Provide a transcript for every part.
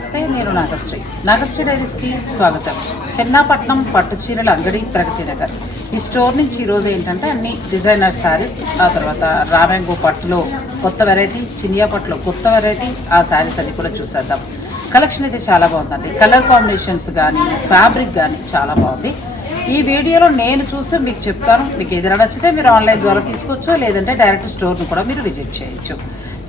నమస్తే నేను నాగశ్రీ. నాగశ్రీ డైరీస్కి స్వాగతం. చెన్నాపట్నం పట్టు చీరల అంగడి ప్రగతి నగర్. ఈ స్టోర్ నుంచి ఈరోజు ఏంటంటే అన్ని డిజైనర్ శారీస్ ఆ తర్వాత రామ్యాంగో పట్టులో కొత్త వెరైటీ చినియా పట్టులో కొత్త వెరైటీ ఆ శారీస్ అన్ని కూడా చూసేద్దాం. కలెక్షన్ అయితే చాలా బాగుందండి. కలర్ కాంబినేషన్స్ కానీ ఫ్యాబ్రిక్ కానీ చాలా బాగుంది. ఈ వీడియోలో నేను చూసి మీకు చెప్తాను. మీకు ఏదైనా నచ్చితే మీరు ఆన్లైన్ ద్వారా తీసుకోవచ్చు లేదంటే డైరెక్ట్ స్టోర్ను కూడా మీరు విజిట్ చేయొచ్చు.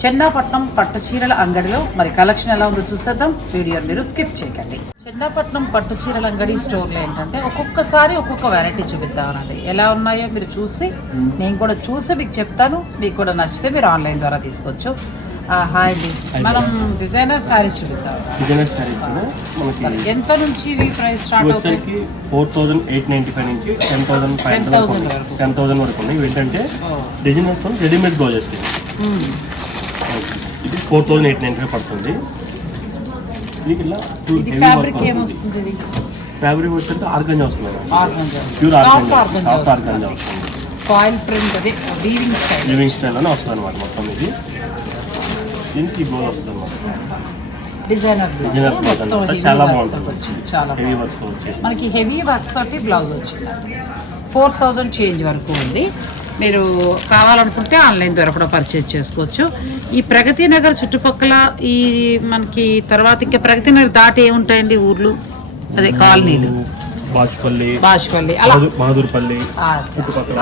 చెన్నాపట్నం పట్టు చీరల అంగడిలో మరి కలెక్షన్ ఎలా ఉందో చూసేద్దాం. వీడియోని మీరు స్కిప్ చేయకండి. చెన్నాపట్నం పట్టు చీరల అంగడి స్టోర్లో ఏంటంటే ఒక్కొక్కసారి ఒక్కొక్క వెరైటీ చూపిద్దామనండి. ఎలా ఉన్నాయో మీరు చూసి నేను కూడా చూసి మీకు చెప్తాను. మీకు కూడా నచ్చితే మీరు ఆన్లైన్ ద్వారా తీసుకోవచ్చు. హాయ్ అండి. మనం డిజైనర్ చూపిద్దాం. సారీస్ మనకి ఎంత నుంచి ఇవి ప్రైస్ స్టార్ట్ వచ్చేసరికి four thousand eight ninety five నుంచి టెన్ థౌసండ్ ఫైవ్ 10,000 హండ్రెడ్ వరకు. టెన్ థౌసండ్ వరకు ఉన్నాయి. ఏంటంటే designers readymade blouses four thousand eight ninety five పడుతుంది. ఫ్యాబ్రిక్ వచ్చేసరికి ఆర్గంజా వస్తుంది ప్యూర్ ఆర్గంజా ఆర్గంజా. వస్తుంది. కాయిల్ ప్రింట్ అదే వీవింగ్ స్టైల్ లివింగ్ స్టైల్ అని వస్తుంది అనమాట మొత్తం ఇది. దీనికి బ్లౌజ్ వస్తుంది డిజైనర్ బ్లౌజ్ చాలా బాగుంటుంది. వచ్చింది హెవీ. వర్క్ వచ్చేసి మనకి హెవీ వర్క్ తోటి బ్లౌజ్ వచ్చిందండి ఫోర్ థౌజండ్ చేంజ్ వరకు ఉంది. మీరు కావాలనుకుంటే ఆన్లైన్ ద్వారా కూడా పర్చేజ్ చేసుకోవచ్చు. ఈ ప్రగతి నగర్ చుట్టుపక్కల ఈ మనకి తర్వాత ఇంకా ప్రగతి నగర్ దాటి ఏముంటాయండి ఊర్లు? అదే కాలనీలు. బాచుపల్లి అలా. బహదూర్పల్లి ఆ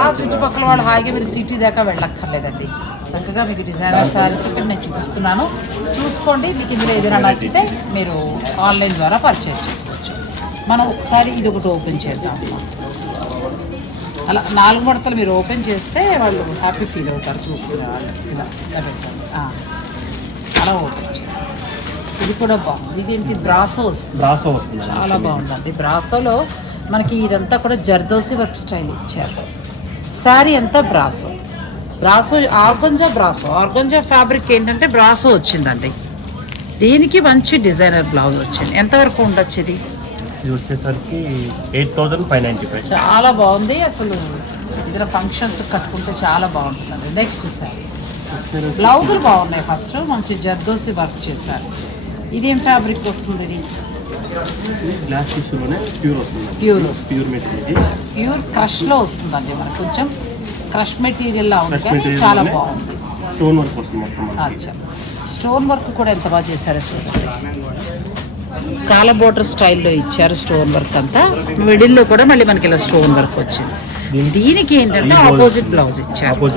ఆ చుట్టుపక్కల వాళ్ళు హాయిగా మీరు సిటీ దాకా వెళ్ళక్కర్లేదండి. చక్కగా మీకు డిజైనర్ శారీస్ ఇక్కడ నేను చూపిస్తున్నాను. చూసుకోండి మీకు ఇందులో ఏదైనా నచ్చితే మీరు ఆన్లైన్ ద్వారా పర్చేజ్ చేసుకోవచ్చు. మనం ఒకసారి ఇది ఒకటి ఓపెన్ చేద్దాం. అలా నాలుగు మడతలు మీరు ఓపెన్ చేస్తే వాళ్ళు హ్యాపీ ఫీల్ అవుతారు చూసుకునే వాళ్ళు ఇలా. అలా ఓపెన్ ఇది కూడా బాగుంది. ఇది ఏంటి? బ్రాసో వస్తుంది. బ్రాసో వస్తుంది. చాలా బాగుందండి. బ్రాసోలో మనకి ఇదంతా కూడా జర్దోసి వర్క్ స్టైల్ ఇచ్చారు. శారీ అంతా brasso brasso organza brasso organza fabric ఏంటంటే బ్రాసో వచ్చిందండి. దీనికి మంచి డిజైనర్ బ్లౌజ్ వచ్చింది. ఎంతవరకు ఉండొచ్చు ఇది? ఇది వచ్చేసరికి eight thousand five ninety five. చాలా బాగుంది. అసలు ఇతర ఫంక్షన్స్ కట్టుకుంటే చాలా బాగుంటుందండి నెక్స్ట్ శారీ బ్లౌజులు బాగున్నాయి ఫస్ట్ మంచి జర్దోసి వర్క్ చేశారు. ఇదేం ఫ్యాబ్రిక్ వస్తుంది ఇది? గ్లాస్ టిష్యూలోనే ప్యూర్ వస్తుంది. ప్యూర్ వస్తుంది. ప్యూర్ మెటీరియల్ ప్యూర్ క్రష్లో వస్తుందండి మనకు కొంచెం. క్రష్ మెటీరియల్ లా ఉంది material చాలా బాగుంది. స్టోన్ వర్క్ వస్తుంది మొత్తం మనకి అచ్చా. స్టోన్ వర్క్ కూడా ఎంత బాగా చేశారో చూడండి. స్కాల బోర్డర్ స్టైల్లో ఇచ్చారు స్టోన్ వర్క్ అంతా. మిడిల్లో కూడా మళ్ళీ మనకి ఇలా స్టోన్ వర్క్ వచ్చింది. దీనికి ఏంటంటే ఆపోజిట్ బ్లౌజ్ ఇచ్చారు.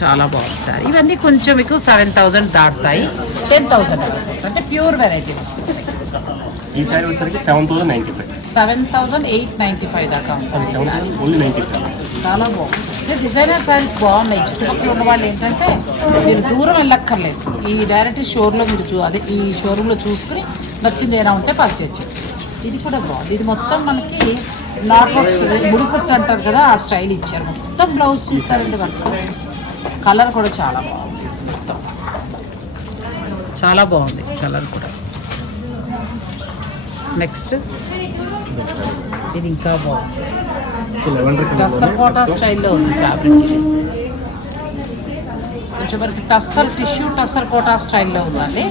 చాలా బాగుంది సార్. ఇవన్నీ కొంచెం మీకు సెవెన్ థౌజండ్ దాటుతాయి. టెన్ థౌజండ్ అంటే ప్యూర్ వెరైటీ వస్తుంది. ఈ సారీ వచ్చేసరికి seven thousand ninety five seven thousand eight ninety five దాకా థౌసండ్ ఓన్లీ చాలా బాగుంది. డిజైనర్ శారీస్ బాగున్నాయి. చుట్టుపక్కల ఉన్న వాళ్ళు ఏంటంటే మీరు దూరం వెళ్ళక్కర్లేదు. ఈ డైరెక్ట్ షోర్లో మీరు చూ అదే ఈ షోరూంలో చూసుకుని నచ్చింది ఏమైనా ఉంటే పర్చేజ్ చేసుకోవచ్చు. ఇది కూడా బాగుంది. ఇది మొత్తం మనకి నాట్ వర్క్స్ ముడిపుట్టు అంటారు కదా ఆ స్టైల్ ఇచ్చారు. మొత్తం బ్లౌజ్ చూసారండి వర్క్. కలర్ కూడా చాలా బాగుంది. మొత్తం. చాలా బాగుంది కలర్ కూడా. నెక్స్ట్ ఇది ఇంకా బాగుంది. కోటా స్టైల్లో ఉంది ఫ్యాబ్రిక్ కొంచెం మనకి టస్సర్ టిష్యూ టస్సర్ కోటా స్టైల్లో ఉందండి.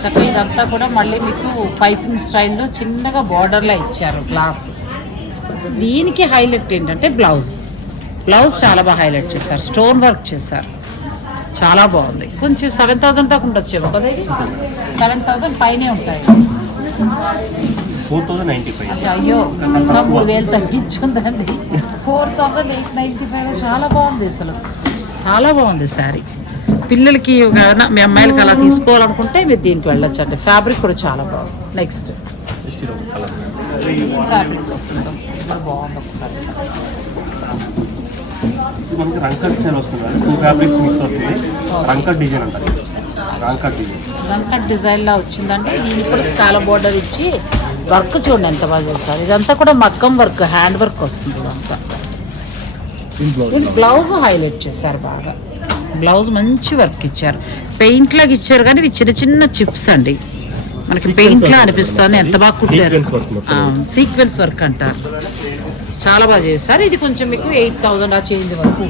చక్కగా ఇదంతా కూడా మళ్ళీ మీకు పైపింగ్ స్టైల్లో చిన్నగా బార్డర్లో ఇచ్చారు గ్లాస్. దీనికి హైలైట్ ఏంటంటే బ్లౌజ్. బ్లౌజ్ చాలా బాగా హైలైట్ చేశారు. స్టోన్ వర్క్ చేశారు. చాలా బాగుంది. కొంచెం సెవెన్ థౌసండ్ దాకా ఉండొచ్చేమో కదా సెవెన్ థౌసండ్ పైనే ఉంటాయి. అయ్యో ఇంకా మూడు వేలు తగ్గించుకుందండి. Four thousand eight ninety five చాలా బాగుంది అసలు. చాలా బాగుంది శారీ. పిల్లలకి మీ అమ్మాయిలకి అలా తీసుకోవాలనుకుంటే మీరు దీనికి వెళ్ళొచ్చు అండి. ఫ్యాబ్రిక్ కూడా చాలా బాగుంది. నెక్స్ట్ ఫ్యాబ్రిక్ వస్తుంది. ఇది బాగుంది ఒకసారి. ఇది మనకి రంకట్ స్టైల్ వస్తుంది టూ ఫ్యాబ్రిక్స్ మిక్స్ వస్తుంది. రంకట్ డిజైన్ అంటారు. రంకట్ డిజైన్. రంకట్ డిజైన్ లా వచ్చిందంటే దీనికి కూడా స్కాల బోర్డర్ ఇచ్చి వర్క్ చూడండి ఎంత బాగా చేస్తారు. ఇదంతా కూడా మగ్గం వర్క్ హ్యాండ్ వర్క్ వస్తుంది ఇదంతా ఇది బ్లౌజ్ హైలైట్ చేశారు బాగా. బ్లౌజ్ మంచి వర్క్ ఇచ్చారు. పెయింట్ లాగా ఇచ్చారు కానీ ఇవి చిన్న చిన్న చిప్స్ అండి. మనకి పెయింట్ లా అనిపిస్తుంది. ఎంత బాగా కుట్టారు. సీక్వెన్స్ వర్క్ అంటారు. చాలా బాగా చేస్తారు ఇది కొంచెం మీకు ఎయిట్ థౌజండ్ ఆ చేంజ్ వరకు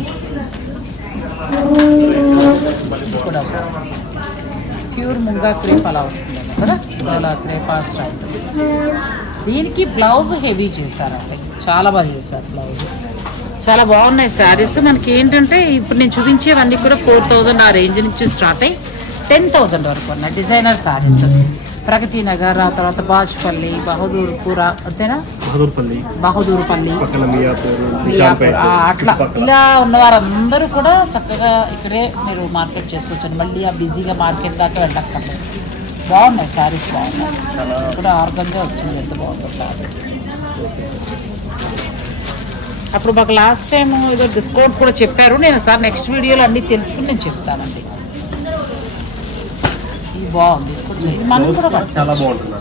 ప్యూర్ ముంగా క్రేప్ అలా వస్తుంది కదా? అలా క్రేప్ స్టైల్ దీనికి బ్లౌజ్ హెవీ చేశారండి. చాలా బాగా చేశారు బ్లౌజ్ చాలా బాగున్నాయి శారీస్. మనకి ఏంటంటే ఇప్పుడు నేను చూపించేవన్నీ కూడా ఫోర్ థౌజండ్ ఆ రేంజ్ నుంచి స్టార్ట్ అయ్యి టెన్ థౌజండ్ వరకు ఉన్నాయి డిజైనర్ శారీస్. ప్రగతి నగర్ ఆ తర్వాత బాజ్పల్లి బహదూర్పుర అంతేనా? బహదూర్పల్లి అట్లా. ఇలా ఉన్న వారందరూ కూడా చక్కగా ఇక్కడే మీరు మార్కెట్ చేసుకోవచ్చు మళ్ళీ ఆ బిజీగా మార్కెట్ దాకా వెళ్ళక్కర్లేదు. బాగున్నాయి శారీస్ బాగున్నాయి. కూడా ఆర్గంగా వచ్చింది ఎంత ఫ్యాబ్రిక్ అప్పుడు మాకు లాస్ట్ టైం ఏదో డిస్కౌంట్ కూడా చెప్పారు. నేను సార్ నెక్స్ట్ వీడియోలో అన్నీ తెలుసుకుని నేను చెప్తానండి. ఇది బాగుంది. మనం కూడా చాలా. బాగుంటుంది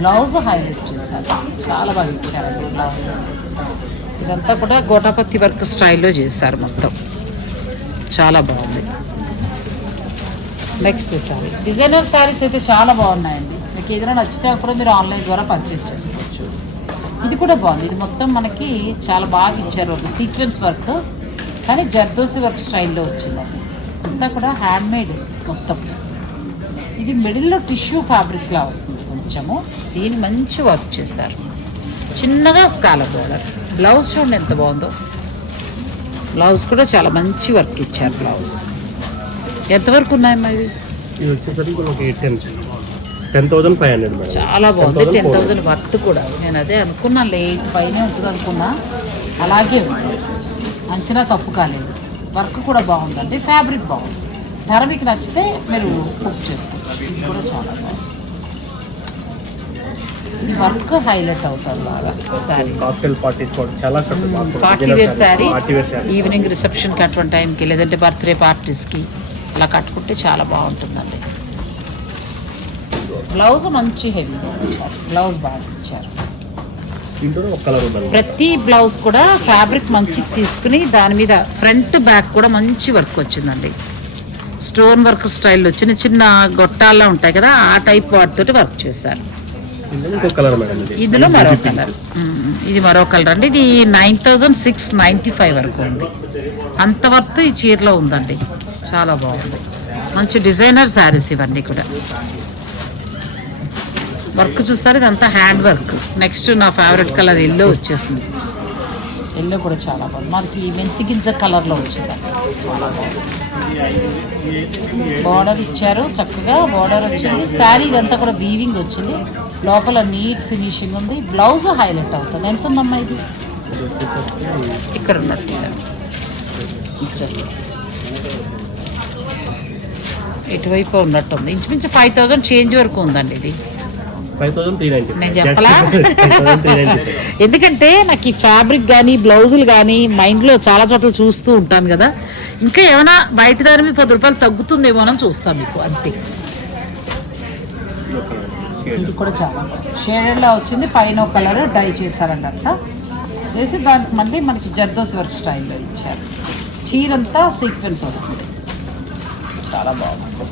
బ్లౌజ్ హైలైట్ చేశారు. చాలా బాగా ఇచ్చారండి బ్లౌజ్ ఇదంతా కూడా గోటాపత్తి వర్క్ స్టైల్లో చేశారు మొత్తం. చాలా బాగుంది. Next sorry. డిజైనర్ శారీస్ అయితే చాలా బాగున్నాయండి. మీకు ఏదైనా నచ్చితే కూడా మీరు ఆన్లైన్ ద్వారా పర్చేజ్ చేసుకోవచ్చు. ఇది కూడా బాగుంది. ఇది మొత్తం మనకి చాలా బాగా ఇచ్చారు. ఒక సీక్వెన్స్ వర్క్ కానీ జర్దోసి వర్క్ స్టైల్లో వచ్చిందండి అంతా కూడా హ్యాండ్ మేడ్ మొత్తం. ఇది మిడిల్లో టిష్యూ ఫ్యాబ్రిక్లా వస్తుంది కొంచెము. దీని మంచి వర్క్ చేశారు. చిన్నగా స్కాల బోర్డర్ బ్లౌజ్ చూడండి ఎంత బాగుందో. బ్లౌజ్ కూడా చాలా మంచి వర్క్ ఇచ్చారు బ్లౌజ్ ఎంతవరకు ఉన్నాయమ్మా ఇవి? ఇది వచ్చేసరికి ten thousand five hundred madam. చాలా బాగుంది. టెన్ థౌజండ్ వర్త్ కూడా. నేను అదే అనుకున్నా లేట్ పైనే ఉంటుంది అనుకున్నా. అలాగే అంచనా తప్పు కాలేదు. వర్క్ కూడా బాగుందండి. ఫ్యాబ్రిక్ బాగుంది. ధర మీకు నచ్చితే మీరు బుక్ ఇది కూడా చాలా బాగుంది. వర్క్ హైలైట్ అవుతుంది బాగా. కాక్టైల్ పార్టీస్ కూడా చాలా పార్టీ వేర్ శారీ ఈవినింగ్ రిసెప్షన్కి అటువంటి టైంకి లేదంటే బర్త్డే పార్టీస్కి ఇలా కట్టుకుంటే చాలా బాగుంటుందండి. బ్లౌజ్ మంచి హెవీ ఇచ్చారు. బ్లౌజ్ బాగా ఇచ్చారు. ప్రతి బ్లౌజ్ కూడా ఫ్యాబ్రిక్ మంచిది తీసుకుని దాని మీద ఫ్రంట్ బ్యాక్ కూడా మంచి వర్క్ వచ్చిందండి. స్టోన్ వర్క్ స్టైల్లో చిన్న చిన్న గొట్టాల్లో ఉంటాయి కదా ఆ టైప్ వాటితోటి వర్క్ చేశారు. ఇందులో మరో కలర్. ఇది మరో కలర్ అండి. ఇది nine thousand six ninety five వరకు ఉంది. అంత వర్త్ ఈ చీరలో ఉందండి. చాలా బాగుంది. మంచి డిజైనర్ శారీస్ ఇవన్నీ కూడా. వర్క్ చూస్తారు ఇదంతా హ్యాండ్ వర్క్. నెక్స్ట్ నా ఫేవరెట్ కలర్ ఎల్లో వచ్చేసింది. ఎల్లో కూడా చాలా బాగుంది. మనకి మెంతి గింజ కలర్లో వచ్చింది. చాలా బాగుంది బార్డర్ ఇచ్చారు చక్కగా బార్డర్ వచ్చింది. శారీ ఇదంతా కూడా వీవింగ్ వచ్చింది. లోపల నీట్ ఫినిషింగ్ ఉంది. బ్లౌజ్ హైలైట్ అవుతుంది. ఎంత ఉందమ్మా ఇది? ఇక్కడ ఉన్నట్టు ఇచ్చారు. ఇటువైపు ఉన్నట్టుంది. ఇంచుమించు ఫైవ్ థౌజండ్ చేంజ్ వరకు ఉందండి ఇది. ఫైవ్ థౌసండ్ త్రీ నైన్టీ నేను చెప్పలా ఎందుకంటే నాకు ఈ ఫ్యాబ్రిక్ కానీ బ్లౌజులు కానీ మైండ్లో చాలా చోట్ల చూస్తూ ఉంటాను కదా. ఇంకా ఏమైనా బయట దాని మీద పది రూపాయలు తగ్గుతుందేమో అని చూస్తాం మీకు అంతే. ఇది కూడా చాలా షేడెడ్లా వచ్చింది పైన కలర్ డై చేశారండి అట్లా. చేసి దానికి మళ్ళీ మనకి జర్దోస్ వర్క్ స్టైల్లో ఇచ్చారు. చీరంతా సీక్వెన్స్ వస్తుంది. చాలా బాగుంది.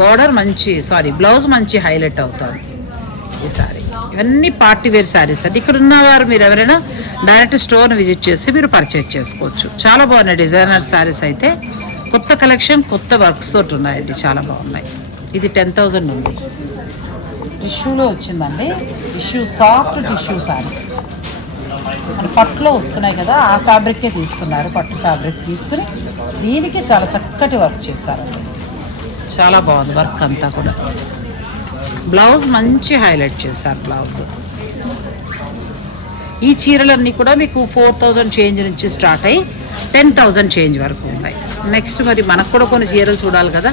బార్డర్ మంచి సారీ బ్లౌజ్ మంచి హైలైట్ అవుతుంది ఈ సారీ ఇవన్నీ పార్టీ వేర్ శారీస్ అది ఇక్కడ ఉన్నవారు మీరు ఎవరైనా డైరెక్ట్ స్టోర్ని విజిట్ చేసి మీరు పర్చేజ్ చేసుకోవచ్చు. చాలా బాగున్నాయి డిజైనర్ శారీస్ అయితే. కొత్త కలెక్షన్ కొత్త వర్క్స్ తోటి ఉన్నాయండి. చాలా బాగున్నాయి. ఇది టెన్ థౌజండ్ ఉంది. టిష్యూలో వచ్చిందండి. టిష్యూ సాఫ్ట్ టిష్యూ శారీ పట్టులో వస్తున్నాయి కదా ఆ ఫ్యాబ్రిక్కే తీసుకున్నారు. పట్టు ఫ్యాబ్రిక్ తీసుకుని దీనికి చాలా చక్కటి వర్క్ చేశారండి. చాలా బాగుంది వర్క్ అంతా కూడా. బ్లౌజ్ మంచి హైలైట్ చేశారు బ్లౌజ్. ఈ చీరలన్నీ కూడా మీకు ఫోర్ థౌజండ్ చేంజ్ నుంచి స్టార్ట్ అయ్యి టెన్ థౌజండ్ చేంజ్ వరకు ఉన్నాయి. నెక్స్ట్ మరి మనకు కూడా కొన్ని చీరలు చూడాలి కదా.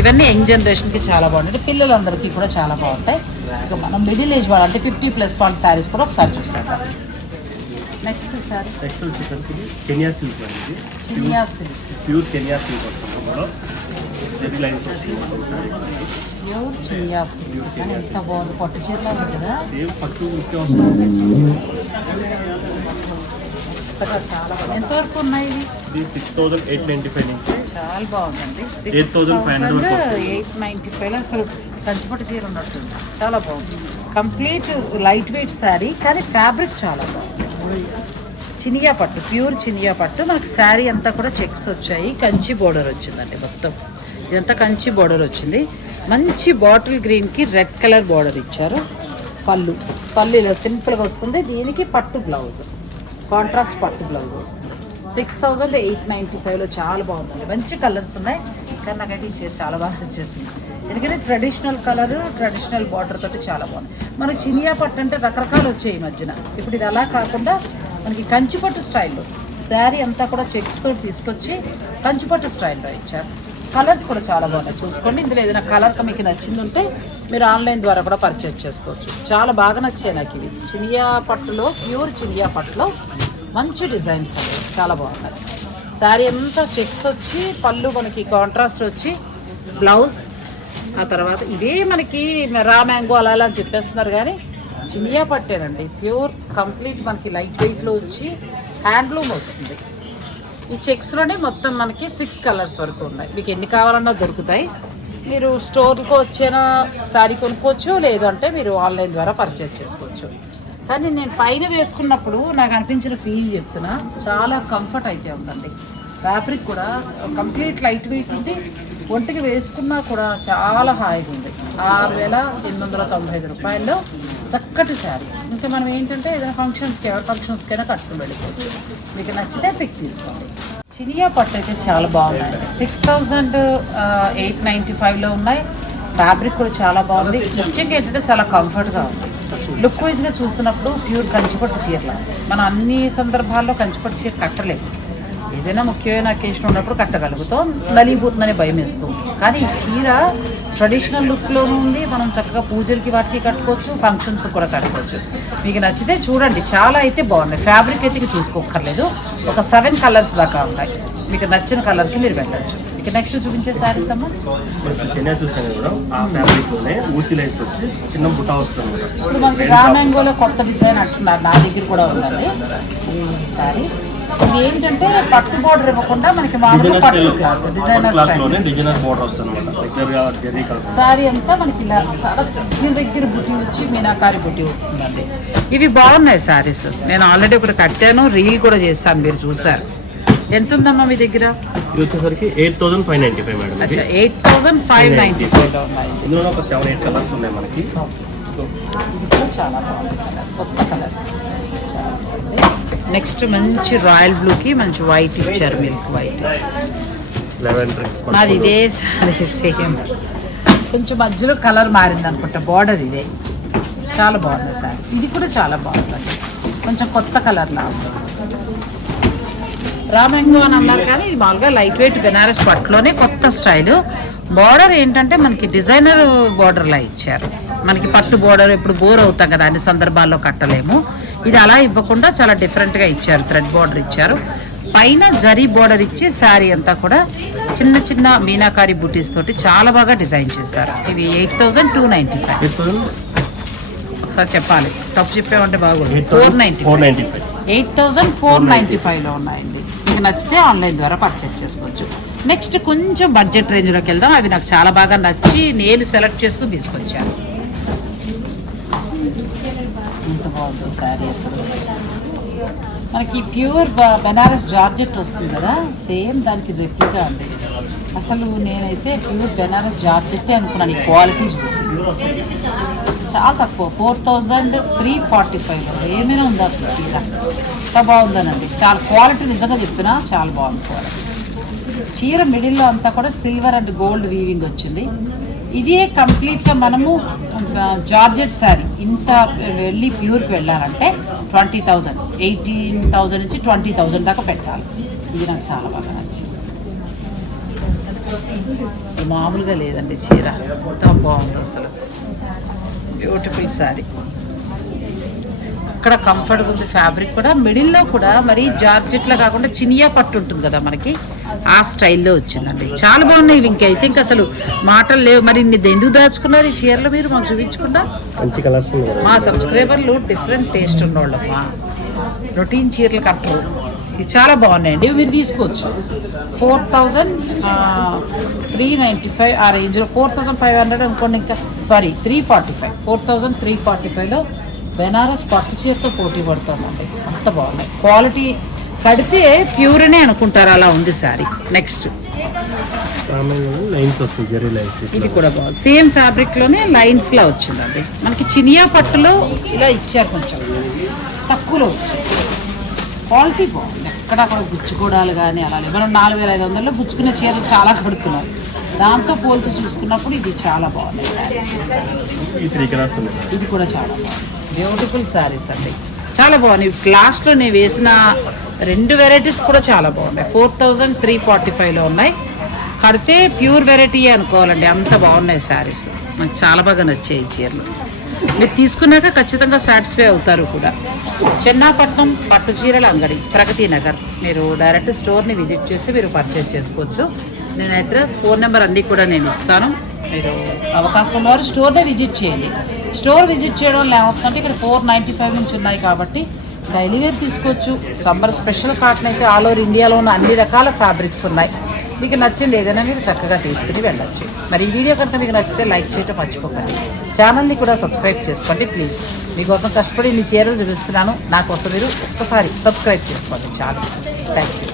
ఇవన్నీ యంగ్ జనరేషన్కి చాలా బాగుంటాయి. పిల్లలందరికీ కూడా చాలా బాగుంటాయి. ఇక మనం మిడిల్ ఏజ్ వాళ్ళు అంటే ఫిఫ్టీ ప్లస్ వాళ్ళ శారీస్ కూడా ఒకసారి చూసాం నెక్స్ట్ వచ్చేసరికి కెనియా సిల్క్ ప్యూర్ కెనియా సిల్క్ కానీ ఎంత బాగుంది పట్టు చీరలా ఉంది కదా చాలా బాగుంది ఎంతవరకు ఉన్నాయి ఇవి ఇది? Six thousand eight ninety five నుంచి చాలా బాగుందండి 8,500 వరకు వస్తుంది. ఎయిట్ నైంటీ ఫైవ్ అసలు కంచిపట్టు చీర ఉన్నట్టుంది. చాలా బాగుంది. కంప్లీట్ లైట్ వెయిట్ శారీ కానీ ఫ్యాబ్రిక్ చాలా బాగుంది. చినియా పట్టు ప్యూర్ చినియా పట్టు. మనకి శారీ అంతా కూడా చెక్స్ వచ్చాయి. కంచి బోర్డర్ వచ్చిందండి మొత్తం. ఇదంతా కంచి బోర్డర్ వచ్చింది. మంచి బాటిల్ గ్రీన్కి రెడ్ కలర్ బార్డర్ ఇచ్చారు. పళ్ళు. పళ్ళు ఇలా సింపుల్గా వస్తుంది. దీనికి పట్టు బ్లౌజ్ కాంట్రాస్ట్ పట్టు బ్లౌజ్ వస్తుంది. సిక్స్ థౌజండ్ ఎయిట్ నైంటీ ఫైవ్లో చాలా బాగుందండి. మంచి కలర్స్ ఉన్నాయి. కానీ నాకైతే ఈ చాలా బాగా వచ్చేసింది ఎందుకంటే ట్రెడిషనల్ కలర్ ట్రెడిషనల్ బార్డర్ తోటి చాలా బాగుంది. మనకి చినియా పట్టు అంటే రకరకాలు వచ్చాయి ఈ మధ్యన. ఇప్పుడు ఇది అలా కాకుండా మనకి కంచిపట్టు స్టైల్లో శారీ అంతా కూడా చెక్స్ తోటి తీసుకొచ్చి కంచిపట్టు స్టైల్లో ఇచ్చారు. కలర్స్ కూడా చాలా బాగున్నాయి. చూసుకోండి. ఇందులో ఏదైనా కలర్ మీకు నచ్చింది ఉంటే మీరు ఆన్లైన్ ద్వారా కూడా పర్చేజ్ చేసుకోవచ్చు. చాలా బాగా నచ్చాయి నాకు ఇవి. చినియా పట్టులో ప్యూర్ చినియా పట్టులో మంచి డిజైన్స్ అండి. చాలా బాగున్నాయి. శారీ అంతా చెక్స్ వచ్చి పళ్ళు మనకి కాంట్రాస్ట్ వచ్చి బ్లౌజ్ ఆ తర్వాత ఇదే మనకి రా మ్యాంగో అలా అలా అని చెప్పేస్తున్నారు కానీ చినియా పట్టేనండి. ప్యూర్ కంప్లీట్ మనకి లైట్ వెయిట్లో వచ్చి హ్యాండ్లూమ్ వస్తుంది. ఈ చెక్స్లోనే మొత్తం మనకి సిక్స్ కలర్స్ వరకు ఉన్నాయి. మీకు ఎన్ని కావాలన్నా దొరుకుతాయి. మీరు స్టోర్కి వచ్చిన శారీ కొనుక్కోవచ్చు లేదంటే మీరు ఆన్లైన్ ద్వారా పర్చేజ్ చేసుకోవచ్చు. కానీ నేను పైన వేసుకున్నప్పుడు నాకు అనిపించిన ఫీల్ చెప్తున్నా చాలా కంఫర్ట్ అయితే ఉందండి. ఫ్యాబ్రిక్ కూడా కంప్లీట్ లైట్ వెయిట్ ఉంది. ఒంటికి వేసుకున్నా కూడా చాలా హాయిగా ఉంది. ఆరు వేల ఎనిమిది వందల తొంభై ఐదు రూపాయల్లో చక్కటి శారీ ఇంకా మనం ఏంటంటే ఏదైనా ఫంక్షన్స్కి ఎవరి ఫంక్షన్స్కైనా కట్టుకుని వెళ్ళిపోవచ్చు. మీకు నచ్చితే పిక్ తీసుకోండి. చినియా పట్టు అయితే చాలా బాగున్నాయి. సిక్స్ థౌజండ్ ఎయిట్ నైంటీ ఫైవ్లో ఉన్నాయి. ఫ్యాబ్రిక్ కూడా చాలా బాగుంది. ముఖ్యంగా ఏంటంటే చాలా కంఫర్ట్గా ఉంది. లుక్ వైజ్గా చూసినప్పుడు ప్యూర్ కంచిపట్టు చీరల. మనం అన్ని సందర్భాల్లో కంచిపట్టు చీర కట్టలేము. ఏదైనా ముఖ్యమైన అకేషన్ ఉన్నప్పుడు కట్టగలుగుతాం. నలిగిపోతుందనే భయం వేస్తుంది కానీ ఈ చీర ట్రెడిషనల్ లుక్లోనూ ఉంది. మనం చక్కగా పూజలకి వాటికి కట్టుకోవచ్చు ఫంక్షన్స్ కూడా కట్టుకోవచ్చు. మీకు నచ్చితే చూడండి. చాలా అయితే బాగున్నాయి. ఫ్యాబ్రిక్ అయితే ఇక చూసుకోక్కర్లేదు. ఒక సెవెన్ కలర్స్ దాకా ఉన్నాయి. మీకు నచ్చిన కలర్కి మీరు పెట్టచ్చు. ఇక నెక్స్ట్ చూపించే శారీస్ అమ్మ? చెన్నై చూస్తాను కూడా ఆ ఫ్యాబ్రిక్లోనే ఊసి లైన్స్ వచ్చి చిన్న బుట్ట వస్తుంది. అనమాట ఇప్పుడు మనకి రామాంగోలో కొత్త డిజైన్ అంటున్నారు. నా దగ్గర కూడా ఉందండి. ఈ సారీ ఇది ఏంటంటే పట్టు బోర్డర్ ఇవ్వకుండా మనకి పట్టు cloth designer style designer border వస్తుంది సారీ అంతా మనకి ఇలా చాలా దగ్గర బుట్టి వచ్చి మీనాకారి బుట్టి వస్తుందండి. ఇవి బాగున్నాయి సారీస్ నేను ఆల్రెడీ ఒకటి కట్టాను రీల్ కూడా చేశాను మీరు చూసారు. ఎంత ఉందమ్మా మీ దగ్గర? ఇది వచ్చేసరికి eight thousand five ninety five madam అచ్చా ఎయిట్ థౌజండ్ ఫైవ్ నైంటీ ఫైవ్లో ఉన్నాయి ఇందులో ఒక సెవెన్ ఎయిట్ కలర్స్ ఉన్నాయి మనకి. చాలా బాగుంది. కలర్ కొత్త కలర్ నెక్స్ట్ మంచి రాయల్ బ్లూకి మంచి వైట్ ఇచ్చారు మిల్క్ వైట్ నాది ఇదే సారీ సేమ్. కొంచెం మధ్యలో కలర్ మారింది అనుకుంటా బార్డర్ ఇదే. చాలా బాగుంది సారీ. ఇది కూడా చాలా బాగుంది. కొంచెం కొత్త కలర్ లా ఉంది. రామంగో అని అన్నారు కానీ ఇది మామూలుగా లైట్ వెయిట్ బెనారస్ పట్టులోనే కొత్త స్టైల్. బార్డర్ ఏంటంటే మనకి డిజైనర్ బార్డర్లా ఇచ్చారు. మనకి పట్టు బార్డర్ ఇప్పుడు బోర్ అవుతాం కదా అన్ని సందర్భాల్లో కట్టలేము. ఇది అలా ఇవ్వకుండా చాలా డిఫరెంట్గా ఇచ్చారు థ్రెడ్ బార్డర్ ఇచ్చారు. పైన జరీ బార్డర్ ఇచ్చి శారీ అంతా కూడా చిన్న చిన్న మీనాకారి బుటీస్ తోటి చాలా బాగా డిజైన్ చేశారు. ఇవి eight thousand two ninety five. ఒకసారి చెప్పాలి. తప్పు చెప్పామంటే బాగుంది. Four ninety four ninety five eight thousand four ninety ఫైవ్లో ఉన్నాయండి. మీకు నచ్చితే ఆన్లైన్ ద్వారా పర్చేస్ చేసుకోవచ్చు. నెక్స్ట్ కొంచెం బడ్జెట్ రేంజ్లోకి వెళ్దాం. అవి నాకు చాలా బాగా నచ్చి నేను సెలెక్ట్ చేసుకుని తీసుకొచ్చాను. బాగుందో శారీ అసలు మనకి ప్యూర్ బెనారస్ జార్జెట్ వస్తుంది కదా సేమ్ దానికి రెప్లికా అండి అసలు నేనైతే ప్యూర్ బెనారస్ జార్జెట్టే అనుకున్నాను ఈ క్వాలిటీ చూసి. చాలా తక్కువ four thousand three forty five ఏమైనా ఉందా అసలు చీర? ఎంత బాగుందనండి. చాలా క్వాలిటీ నిజంగా చెప్తున్నా చాలా బాగుంది క్వాలిటీ. చీర మిడిల్లో అంతా కూడా సిల్వర్ అండ్ గోల్డ్ వీవింగ్ వచ్చింది. ఇదే కంప్లీట్గా మనము జార్జెట్ శారీ ఇంత వెళ్ళి ప్యూర్కి వెళ్ళాలంటే ట్వంటీ థౌజండ్ ఎయిటీన్ థౌజండ్ నుంచి ట్వంటీ థౌజండ్ దాకా పెట్టాలి. ఇది నాకు చాలా బాగా నచ్చింది. మామూలుగా లేదండి చీర. ఎంత బాగుంది అసలు. బ్యూటిఫుల్ శారీ. ఇక్కడ కంఫర్ట్గా ఉంది ఫ్యాబ్రిక్ కూడా. మిడిల్లో కూడా మరి జార్జెట్లో కాకుండా చినియా పట్టు ఉంటుంది కదా మనకి. ఆ స్టైల్లో వచ్చిందండి. చాలా బాగున్నాయి ఇవి ఇంకా అయితే ఇంకా అసలు మాటలు లేవు. మరి ఇన్ని ఎందుకు దాచుకున్నారు ఈ చీరలు మీరు? మాకు చూపించకుండా? మంచి కలర్స్ ఉన్నాయి మా సబ్స్క్రైబర్లు డిఫరెంట్ టేస్ట్ ఉన్నోళ్ళమ్మా. రొటీన్ చీరలు కట్టరు. ఇది చాలా బాగున్నాయండి. మీరు తీసుకోవచ్చు. Four thousand three ninety five ఆ రేంజ్లో ఫోర్ థౌజండ్ ఫైవ్ హండ్రెడ్ అనుకోండి ఇంకా sari three forty five. Four thousand three forty ఫైవ్లో బెనారస్ పట్టు చీరతో పోటీ పడుతుందండి అంత బాగున్నాయి. క్వాలిటీ కడితే ప్యూర్నే అనుకుంటారు అలా ఉంది సారీ. నెక్స్ట్ ఇది కూడా బాగుంది. సేమ్ ఫ్యాబ్రిక్లోనే లైన్స్ లా వచ్చిందండి మనకి చినియా పట్టులో ఇలా ఇచ్చారు కొంచెం. తక్కువలో వచ్చింది. క్వాలిటీ బాగుంది. ఎక్కడ అక్కడ గుచ్చుకోవడాలు కానీ అలా మనం నాలుగు వేల ఐదు వందల్లో గుచ్చుకునే చీరలు చాలా కడుతున్నాం. దాంతో పోల్చి చూసుకున్నప్పుడు ఇది చాలా బాగుంది శారీస్ ఇది కూడా చాలా బాగుంది. బ్యూటిఫుల్ శారీస్ అండి. చాలా బాగున్నాయి లాస్ట్లో నేను వేసిన రెండు వెరైటీస్ కూడా చాలా బాగున్నాయి. ఫోర్ థౌజండ్ త్రీ ఫార్టీ ఫైవ్లో ఉన్నాయి. కడితే ప్యూర్ వెరైటీ అనుకోవాలండి. అంత బాగున్నాయి శారీస్. నాకు చాలా బాగా నచ్చాయి ఈ చీరలు. మీరు తీసుకున్నాక ఖచ్చితంగా సాటిస్ఫై అవుతారు కూడా. చెన్నాపట్నం పట్టు చీరల అంగడి ప్రగతి నగర్. మీరు డైరెక్ట్ స్టోర్ని విజిట్ చేసి మీరు పర్చేజ్ చేసుకోవచ్చు. నేను అడ్రస్ ఫోన్ నెంబర్ అన్నీ కూడా నేను ఇస్తాను. మీరు అవకాశం ఉన్నవారు స్టోర్నే విజిట్ చేయండి. స్టోర్ విజిట్ చేయడం లేకపోతే ఇక్కడ ఫోర్ నైంటీ ఫైవ్ నుంచి ఉన్నాయి కాబట్టి డైలీ వేర్ తీసుకోవచ్చు. సమ్మర్ స్పెషల్ కాటన్ అయితే ఆల్ ఓవర్ ఇండియాలో ఉన్న అన్ని రకాల ఫ్యాబ్రిక్స్ ఉన్నాయి. మీకు నచ్చింది ఏదైనా మీరు చక్కగా తీసుకుని వెళ్ళొచ్చు. మరి ఈ వీడియో కనుక మీకు నచ్చితే లైక్ చేయటం మర్చిపోకండి. ఛానల్ని కూడా సబ్స్క్రైబ్ చేసుకోండి ప్లీజ్. మీకోసం కష్టపడి ఇన్ని చీరలు చూపిస్తున్నాను. నా కోసం మీరు ఒక్కసారి సబ్స్క్రైబ్ చేసుకోండి. Channel thank you